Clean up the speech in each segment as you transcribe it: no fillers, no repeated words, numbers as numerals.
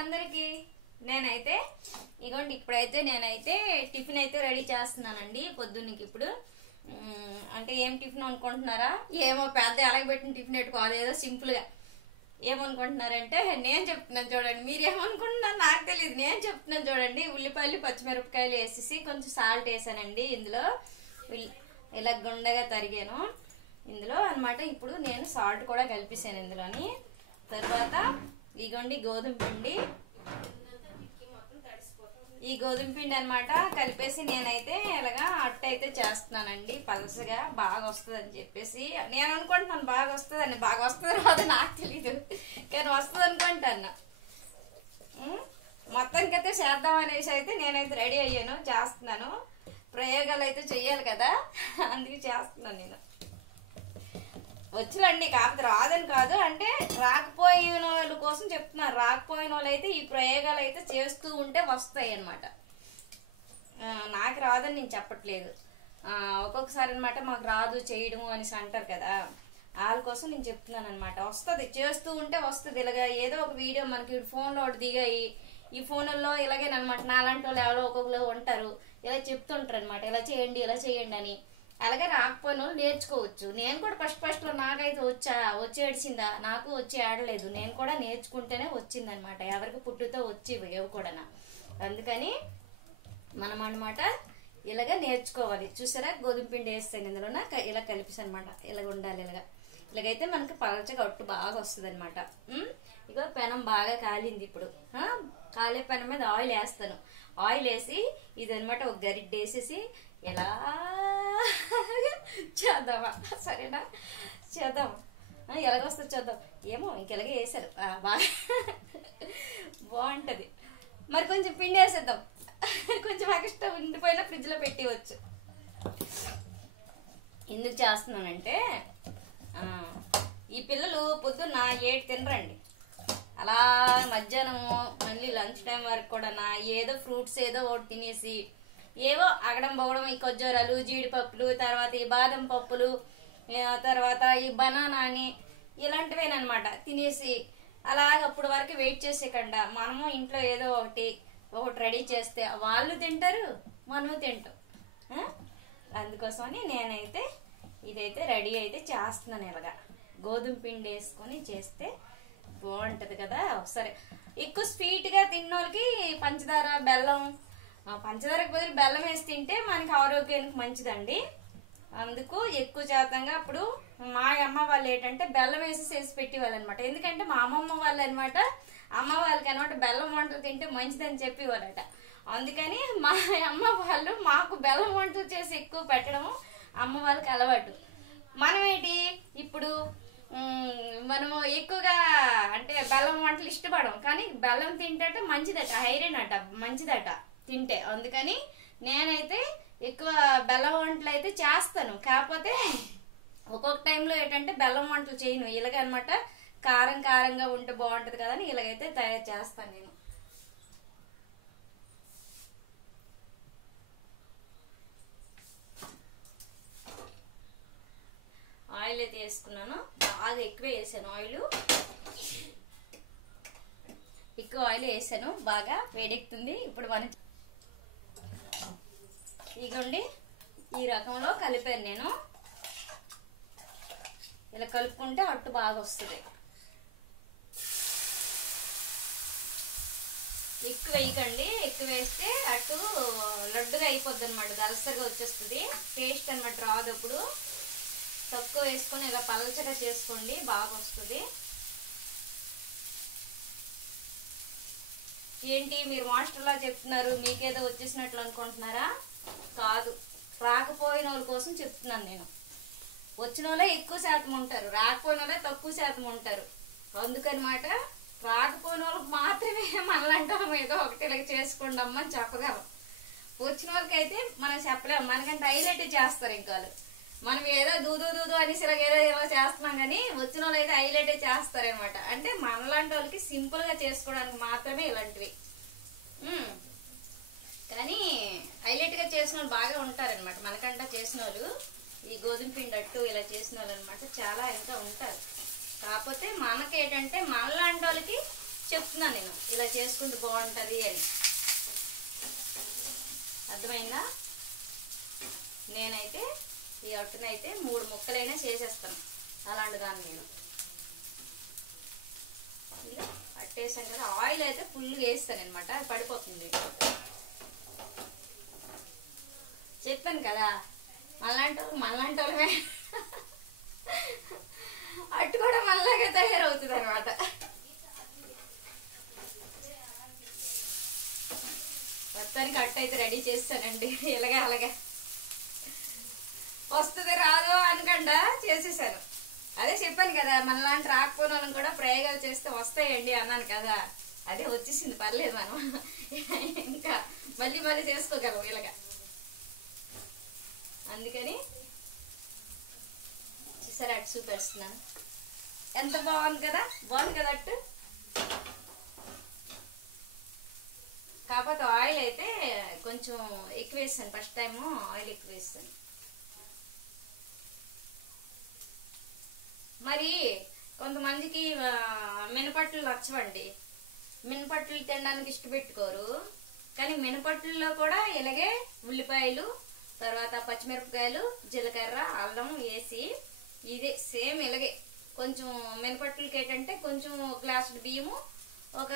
అందరికి నేనైతే ఇగోండి ఇప్పుడైతే నేనైతే టిఫిన్ అయితే రెడీ చేస్తున్నానండి పొద్దున్నకి ఇప్పుడు అంటే ఏం టిఫిన్ అనుకుంటున్నారా ఏమో పెద్ద ఎలగబెట్టిన టిఫిన్ ఎట్టుకోవాలి ఏదో సింపుల్ గా ఏమనుకుంటున్నారంటే నేను చెప్తున్నాను చూడండి మీరు ఏమనుకుంటున్నారు నాకు తెలియదు నేను చెప్తున్నాను చూడండి ఉల్లిపాయలు పచ్చిమిరపకాయలు వేసేసి కొంచెం సాల్ట్ వేసానండి ఇందులో ఇలా గుండగా తరిగాను ఇందులో అన్నమాట ఇప్పుడు నేను సాల్ట్ కూడా కలిపేసాను ఇందులోని తర్వాత ఇగోండి గోధుమ పిండి ఈ గోధుమ పిండి అన్నమాట కలిపేసి నేనైతే ఇలాగా అట్ట అయితే చేస్తున్నానండి పలసగా బాగా వస్తుంది అని చెప్పేసి నేను అనుకుంటున్నాను బాగా వస్తుందని బాగా వస్తుంది రాదు నాకు తెలీదు కానీ వస్తుంది అనుకుంటాను మొత్తానికైతే చేద్దాం అనేసి అయితే నేనైతే రెడీ అయ్యాను చేస్తున్నాను ప్రయోగాలు అయితే చెయ్యాలి కదా అందుకే చేస్తున్నాను నేను వచ్చులండి కాకపోతే రాదని కాదు అంటే రాకపోయిన వాళ్ళ కోసం చెప్తున్నారు రాకపోయిన వాళ్ళు అయితే ఈ ప్రయోగాలు అయితే చేస్తూ ఉంటే వస్తాయి అన్నమాట నాకు రాదని నేను చెప్పట్లేదు ఒక్కొక్కసారి అనమాట మాకు రాదు చేయడం అనేసి అంటారు కదా వాళ్ళ కోసం నేను చెప్తున్నాను అనమాట వస్తుంది చేస్తూ ఉంటే వస్తుంది ఇలాగ ఏదో ఒక వీడియో మనకి ఫోన్లో ఒకటి దిగాయి ఈ ఫోన్లలో ఇలాగేనమాట నాలాంటి వాళ్ళు ఎవరో ఒక్కొక్కరు ఉంటారు ఇలా చెప్తుంటారు అనమాట ఇలా చేయండి అని అలాగే రాకపోయిన వాళ్ళు నేర్చుకోవచ్చు నేను కూడా ఫస్ట్ లో నాకైతే వచ్చి ఏడ్చిందా నాకు వచ్చి ఆడలేదు నేను కూడా నేర్చుకుంటేనే వచ్చిందనమాట ఎవరికి పుట్టుతో వచ్చి ఇవి కూడా అందుకని మనం అనమాట ఇలాగ నేర్చుకోవాలి చూసారా గోధుమ పిండి వేస్తాను ఇందులో ఇలా కలిపేసి అనమాట ఇలాగ ఉండాలి ఇలాగైతే మనకి పలచగా ఒట్టు బాగా వస్తుంది అనమాట ఇక పెనం బాగా కాలింది ఇప్పుడు కాలే పెనం మీద ఆయిల్ వేస్తాను ఆయిల్ వేసి ఇది అనమాట ఒక గరిటె వేసేసి ఎలా చేద్దామా సరేనా చేద్దామా ఎలాగొస్తుంది చూద్దాం ఏమో ఇంకెలాగే వేసారు బాగా బాగుంటది మరి కొంచెం పిండి వేసేద్దాం కొంచెం ఎక్స్ట్రా ఉండిపోయినా ఫ్రిడ్జ్ లో పెట్టివచ్చు ఎందుకు చేస్తున్నానంటే ఈ పిల్లలు పొద్దున్న 8 తినరండి అలా మధ్యాహ్నం మళ్ళీ లంచ్ టైం వరకు కూడా ఏదో ఫ్రూట్స్ ఏదో ఒకటి తినేసి ఏవో అగడం బొగడం ఈ ఖర్జూరాలు జీడిపప్పులు తర్వాత ఈ బాదం పప్పులు తర్వాత ఈ బనానా అని ఇలాంటివేనమాట తినేసి అలాగ అప్పుడు వరకు వెయిట్ చేసేకుండా మనము ఇంట్లో ఏదో ఒకటి రెడీ చేస్తే వాళ్ళు తింటారు మనము తింటాం అందుకోసమని నేనైతే ఇదైతే రెడీ అయితే చేస్తున్నాను ఇలాగా గోధుమ పిండి వేసుకొని చేస్తే బాగుంటది కదా సరే ఎక్కువ స్వీట్ గా తిన్నోళ్ళకి పంచదార బెల్లం పంచదారకు బదులు బెల్లం వేసి తింటే మనకి ఆరోగ్యానికి మంచిదండి అందుకు ఎక్కువ శాతంగా అప్పుడు మా అమ్మ వాళ్ళు ఏంటంటే బెల్లం వేసి పెట్టేవాళ్ళు అనమాట ఎందుకంటే మా అమ్మమ్మ వాళ్ళు అనమాట అమ్మ వాళ్ళకి అనమాట బెల్లం వంటలు తింటే మంచిదని చెప్పేవారట అందుకని మా అమ్మ వాళ్ళు మాకు బెల్లం వంటలు చేసి ఎక్కువ పెట్టడం అమ్మ వాళ్ళకి అలవాటు మనం ఏంటి ఇప్పుడు మనము ఎక్కువగా అంటే బెల్లం వంటలు ఇష్టపడం కానీ బెల్లం తింటే మంచిదట ఐరన్ అట మంచిదట తింటే అందుకని నేనైతే ఎక్కువ బెల్లం వంటలు అయితే చేస్తాను కాకపోతే ఒక్కొక్క టైంలో ఏంటంటే బెల్లం వంటలు చేయను ఇలాగనమాట కారంగా ఉంటే బాగుంటది కదా అని ఇలాగైతే తయారు చేస్తాను నేను ఆయిల్ అయితే వేసుకున్నాను బాగా ఎక్కువ వేసాను ఎక్కువ ఆయిల్ వేసాను బాగా వేడెక్కుతుంది ఇప్పుడు మనం ఇగోండి ఈ రకంలో కలిపాను నేను ఇలా కలుపుకుంటే అట్టు బాగా వస్తుంది ఎక్కువ వేయకండి ఎక్కువ వేస్తే అట్టు లడ్డుగా అయిపోద్ది అనమాట దలసరిగా వచ్చేస్తుంది టేస్ట్ అనమాట రాదు అప్పుడు తక్కువ వేసుకొని ఇలా పలచగా చేసుకోండి బాగా వస్తుంది ఏంటి మీరు మాస్టర్లా చెప్తున్నారు మీకేదో వచ్చేసినట్లు అనుకుంటున్నారా కాదు రాకపోయిన వాళ్ళ కోసం చెప్తున్నాను నేను వచ్చిన వాళ్ళే ఎక్కువ శాతం ఉంటారు రాకపోయిన వాళ్ళే తక్కువ శాతం ఉంటారు అందుకనమాట రాకపోయిన వాళ్ళకి మాత్రమే మనలాంటి వాళ్ళం ఏదో ఒకటి ఇలా చేసుకోండి అమ్మ అని చెప్పగలం వచ్చిన వాళ్ళకైతే మనం చెప్పలేము మనకంటే హైలైట్ చేస్తారు ఇంకా మనం ఏదో దూదు అనేసి ఏదో చేస్తున్నాం కానీ వచ్చిన వాళ్ళు అయితే హైలైట్ చేస్తారనమాట అంటే మనలాంటి వాళ్ళకి సింపుల్ గా చేసుకోవడానికి మాత్రమే ఇలాంటివి కానీ హైలైట్ గా చేసిన వాళ్ళు బాగా ఉంటారనమాట మనకంటా చేసిన వాళ్ళు ఈ గోధుమ పిండి అట్టు ఇలా చేసిన వాళ్ళు అనమాట చాలా ఇంకా ఉంటారు కాకపోతే మనకేంటంటే మనలాంటి వాళ్ళకి చెప్తున్నాను నేను ఇలా చేసుకుంటే బాగుంటుంది అని. అర్థమైందా? నేనైతే ఈ అట్టునైతే 3 ముక్కలైనా చేసేస్తాను. అలాంటి దాన్ని నేను ఇలా అట్టేసాను కదా. ఆయిల్ అయితే ఫుల్గా వేస్తాను అనమాట, అది పడిపోతుంది. చెప్పాను కదా మనలాంటి వాళ్ళమే అట్టు కూడా మనలాగే తయారవుతుంది అనమాట. మొత్తానికి అట్టు అయితే రెడీ చేస్తానండి. ఇలాగే అలాగే వస్తుంది రాదు అనకుండా చేసేసాను. అదే చెప్పాను కదా, మనలాంటి రాకపోయిన వాళ్ళని కూడా ప్రయోగాలు చేస్తే వస్తాయండి అన్నాను కదా. అదే వచ్చేసింది, పర్లేదు, మనం ఇంకా మళ్ళీ మళ్ళీ చేసుకోగలం ఇలాగా. అందుకని చూసారా అట్టు చూపిస్తున్నాను. ఎంత బాగుంది కదా, బాగుంది కదా అట్టు. కాకపోతే ఆయిల్ అయితే కొంచెం ఎక్కువ వేస్తాను, ఫస్ట్ టైము ఆయిల్ ఎక్కువ వేస్తాను. మరి కొంతమందికి మినపట్లు నచ్చవండి, మినపట్లు తినడానికి ఇష్టపెట్టుకోరు. కానీ మినపట్లలో కూడా ఇలాగే ఉల్లిపాయలు, తర్వాత పచ్చిమిరపకాయలు, జీలకర్ర, అల్లం వేసి ఇదే సేమ్ ఇలాగే కొంచెం మినపట్లకి ఏంటంటే కొంచెం గ్లాసుడు బియ్యము, ఒక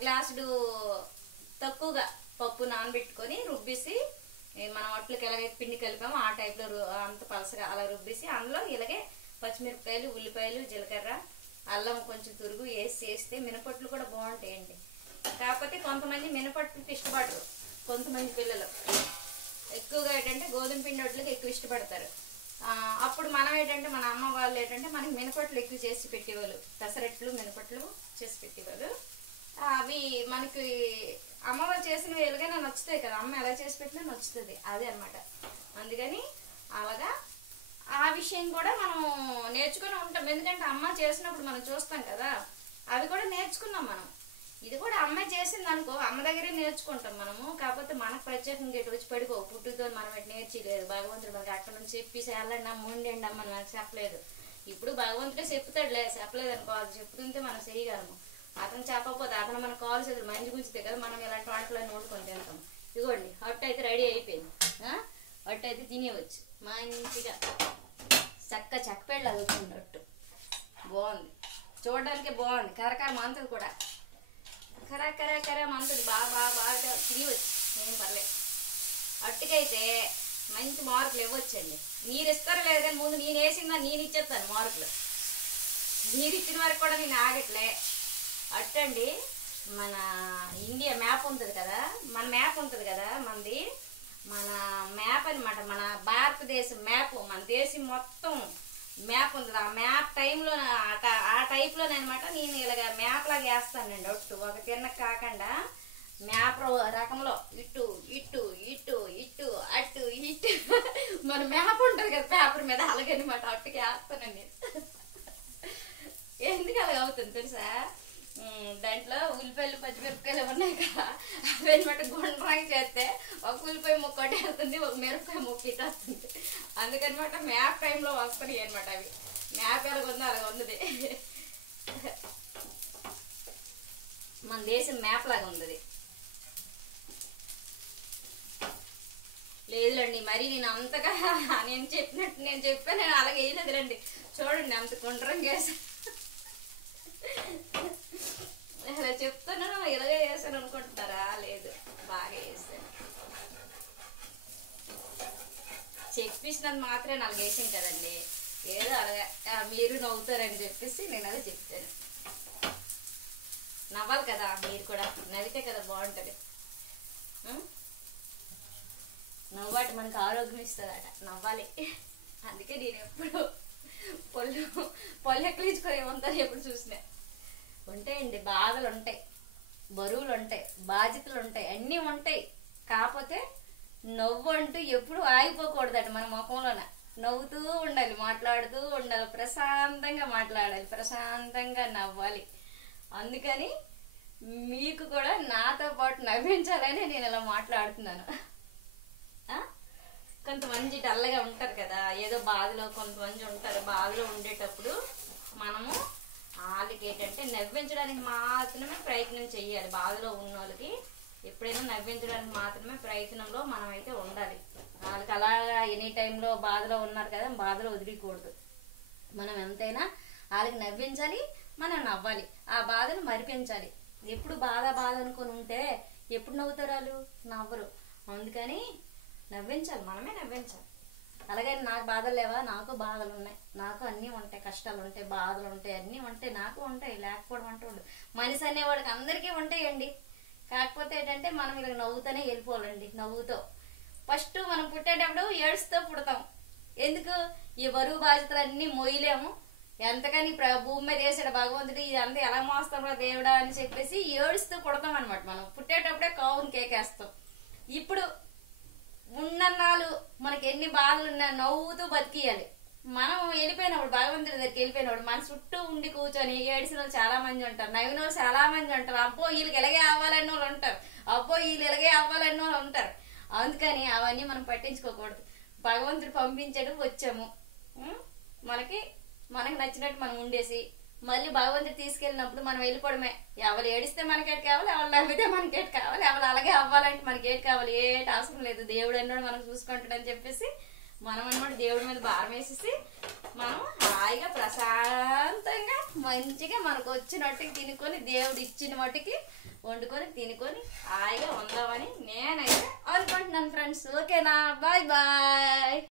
గ్లాసుడు తక్కువగా పప్పు నానబెట్టుకొని రుబ్బేసి, మనం అట్లకి ఎలాగైతే పిండి కలిపామో ఆ టైప్లో అంత పలసగా అలా రుబ్బేసి అందులో ఇలాగే పచ్చిమిరపకాయలు, ఉల్లిపాయలు, జీలకర్ర, అల్లం కొంచెం తురుగు వేస్తే మినపట్లు కూడా బాగుంటాయండి. కాకపోతే కొంతమంది మినపట్లకి ఇష్టపడరు, కొంతమంది పిల్లలు ఎక్కువగా ఏంటంటే గోధుమ పిండి వడ్లకి ఎక్కువ ఇష్టపడతారు. అప్పుడు మనం ఏంటంటే మన అమ్మ వాళ్ళు ఏంటంటే మనకి మినపట్లు ఎక్కువ చేసి పెట్టేవాళ్ళు, పెసరట్లు మినపట్లు చేసి పెట్టేవాళ్ళు. అవి మనకి అమ్మ వాళ్ళు చేసినవి ఎలాగైనా నచ్చుతాయి కదా, అమ్మ ఎలా చేసి పెట్టినా నచ్చుతుంది, అదే అనమాట. అందుకని అలాగా ఆ విషయం కూడా మనం నేర్చుకుని ఉంటాం. ఎందుకంటే అమ్మ చేసినప్పుడు మనం చూస్తాం కదా, అవి కూడా నేర్చుకున్నాం మనం. ఇది కూడా అమ్మ చేసింది అనుకో, అమ్మ దగ్గరే నేర్చుకుంటాం మనము. కాకపోతే మనకు ప్రత్యేకంగా ఇటు వచ్చి పడిపో, పుట్టుతో మనం ఇటు నేర్చలేదు. భగవంతుడు మనకి అక్కడ నుంచి చెప్పేసి వెళ్ళండి అమ్మ, ఉండండి అమ్మ మనకు చెప్పలేదు. ఇప్పుడు భగవంతుడే చెప్తాడులే, చెప్పలేదు అనుకో, అది చెప్తుంటే మనం చేయగలము. అతను చెప్పకపోతే అతను మన కాలు చేతులు మంచి గుంచితే కదా మనం ఇలాంటి వంటలు నోడుకొని తింటాం. ఇదిగోండి అట్టు అయితే రెడీ అయిపోయింది. అట్టు అయితే తినేవచ్చు మంచిగా, చక్కపెళ్ళి అవుతున్నట్టు బాగుంది, చూడడానికి బాగుంది. కరకర మంతది కూడా, కర మంతది, బాగా తినవచ్చు, ఏం పర్లేదు. అట్టుకైతే మంచి మార్కులు ఇవ్వచ్చండి. మీరు ఇస్తారో లేదు కానీ ముందు నేను వేసిందా నేను ఇచ్చేస్తాను మార్కులు. మీరు ఇచ్చిన వరకు కూడా నేను ఆగట్లే. అట్టండి మన ఇండియా మ్యాప్ ఉంటుంది కదా, మన మ్యాప్ ఉంటుంది కదా, మనది మన మ్యాప్ అనమాట, మన భారతదేశం మ్యాప్, మన దేశం మొత్తం మ్యాప్ ఉంటుంది. ఆ మ్యాప్ టైంలో ఆ టైప్లో అనమాట నేను ఇలాగ మ్యాప్ లాగా వేస్తానండి. ఒట్టు ఒక తిన్న కాకుండా మ్యాప్ రకంలో ఇటు ఇటు ఇటు ఇటు అటు ఇటు మన మ్యాప్ ఉంటుంది కదా పేపర్ మీద, అలాగనమాట అట్టుకి వేస్తానండి. ఎందుకు అలాగ అవుతుంది తెలుసా, దాంట్లో ఉల్లిపాయలు పచ్చిమిరపకాయలు ఉన్నాయి కదా, అవి అనమాట గుండ్రంగా చేస్తే ఒక ఉల్లిపాయ ముక్క ఒకటి వస్తుంది, ఒక మిరపకాయ ముక్క ఇటు వస్తుంది. అందుకనమాట మ్యాప్ టైంలో వస్తున్నాయి అనమాట అవి. మ్యాప్ ఎలాగుందో అలాగ ఉన్నది, మన దేశం మ్యాప్ లాగా ఉంది. లేదులేండి మరి నేను అంతగా నేను చెప్పినట్టు నేను చెప్పాను, నేను అలాగే వేయలేదులేండి. చూడండి అంత గుండ్రంగా వేసాను, ఇలా చెప్తాను ఇలాగే వేసాను అనుకుంటున్నారా? లేదు, బాగా వేసాను. చెప్పేసినది మాత్రమే నాలుగు వేసాను కదండి, ఏదో అలాగే మీరు నవ్వుతారని చెప్పేసి నేను అదే చెప్తాను. నవ్వాలి కదా మీరు కూడా, నవ్వితే కదా బాగుంటుంది. నవ్వాటి మనకు ఆరోగ్యం ఇస్తుందట, నవ్వాలి. అందుకే నేను ఎప్పుడు పళ్ళు ఎక్కలించుకొని ఉంటాను, ఎప్పుడు చూసినా. ఉంటాయండి, బాధలు ఉంటాయి, బరువులు ఉంటాయి, బాధ్యతలు ఉంటాయి, అన్నీ ఉంటాయి. కాకపోతే నవ్వు అంటూ ఎప్పుడు ఆగిపోకూడదట మన ముఖంలోన. నవ్వుతూ ఉండాలి, మాట్లాడుతూ ఉండాలి, ప్రశాంతంగా మాట్లాడాలి, ప్రశాంతంగా నవ్వాలి. అందుకని మీకు కూడా నాతో పాటు నవ్వించాలని నేను ఇలా మాట్లాడుతున్నాను. కొంతమంది డల్గా ఉంటారు కదా, ఏదో బాధలో కొంతమంది ఉంటారు. బాధలో ఉండేటప్పుడు మనము వాళ్ళకి ఏంటంటే నవ్వించడానికి మాత్రమే ప్రయత్నం చెయ్యాలి. బాధలో ఉన్న వాళ్ళకి ఎప్పుడైనా నవ్వించడానికి మాత్రమే ప్రయత్నంలో మనం అయితే ఉండాలి. వాళ్ళకి అలాగా ఎనీ టైంలో బాధలో ఉన్నారు కదా, బాధలో వదిలికూడదు. మనం ఎంతైనా వాళ్ళకి నవ్వించాలి, మనం నవ్వాలి, ఆ బాధను మరిపించాలి. ఎప్పుడు బాధ అనుకొని ఉంటే ఎప్పుడు నవ్వుతారు వాళ్ళు? నవ్వరు. అందుకని నవ్వించాలి, మనమే నవ్వించాలి. అలాగే నాకు బాధలు లేవా? నాకు బాధలు ఉన్నాయి, నాకు అన్నీ ఉంటాయి, కష్టాలు ఉంటాయి, బాధలు ఉంటాయి, అన్నీ ఉంటాయి, నాకు ఉంటాయి. లేకపోవడం అంటూ ఉండదు. మనిషి అనేవాడికి అందరికీ ఉంటాయండి. కాకపోతే ఏంటంటే మనం ఇలా నవ్వుతూనే వెళ్ళిపోవాలండి. నవ్వుతో ఫస్ట్ మనం పుట్టేటప్పుడు ఏడుస్తూ పుడతాం. ఎందుకు? ఈ బరువు బాధ్యతలు అన్నీ మోయలేము. ఎంతకని భూమి మీద వేసాడు భగవంతుడు, ఇదంతా ఎలా మోస్తామో దేవుడా అని చెప్పేసి ఏడుస్తూ పుడతాం అనమాట. మనం పుట్టేటప్పుడే కావును కేకేస్తాం. ఇప్పుడు ఉన్నన్నాళ్ళు మనకి ఎన్ని బాధలు ఉన్నా నవ్వుతూ బతికియాలి. మనం వెళ్ళిపోయినప్పుడు, భగవంతుడి దగ్గరికి వెళ్ళిపోయినప్పుడు మన చుట్టూ ఉండి కూర్చొని ఏడిసిన వాళ్ళు చాలా మంది ఉంటారు, నవ్విన వాళ్ళు చాలా మంది ఉంటారు. అబ్బో వీళ్ళకి ఇలాగే అవ్వాలన్న వాళ్ళు ఉంటారు, అబ్బో వీళ్ళు ఇలాగే అవ్వాలన్న వాళ్ళు ఉంటారు. అందుకని అవన్నీ మనం పట్టించుకోకూడదు. భగవంతుడు పంపించాడు, వచ్చాము, మనకి నచ్చినట్టు మనం ఉండేసి మళ్ళీ భగవంతుడు తీసుకెళ్ళినప్పుడు మనం వెళ్ళిపోవడమే. ఎవరు ఏడిస్తే మనకేటి కావాలి, ఎవరు నవ్వితే మనకేటి కావాలి, ఎవరు అలాగే అవ్వాలంటే మనకేటి కావాలి, ఏటి అవసరం లేదు. దేవుడు అన్నాడు మనం చూసుకుంటాడని చెప్పేసి మనం అన్నమాట దేవుడి మీద భారం వేసేసి మనం హాయిగా ప్రశాంతంగా మంచిగా మనకు వచ్చినట్టుకి తినుకొని, దేవుడు ఇచ్చిన మట్టుకి వండుకొని తినుకొని హాయిగా ఉందామని నేనైతే అనుకుంటున్నాను ఫ్రెండ్స్. ఓకేనా? Bye bye.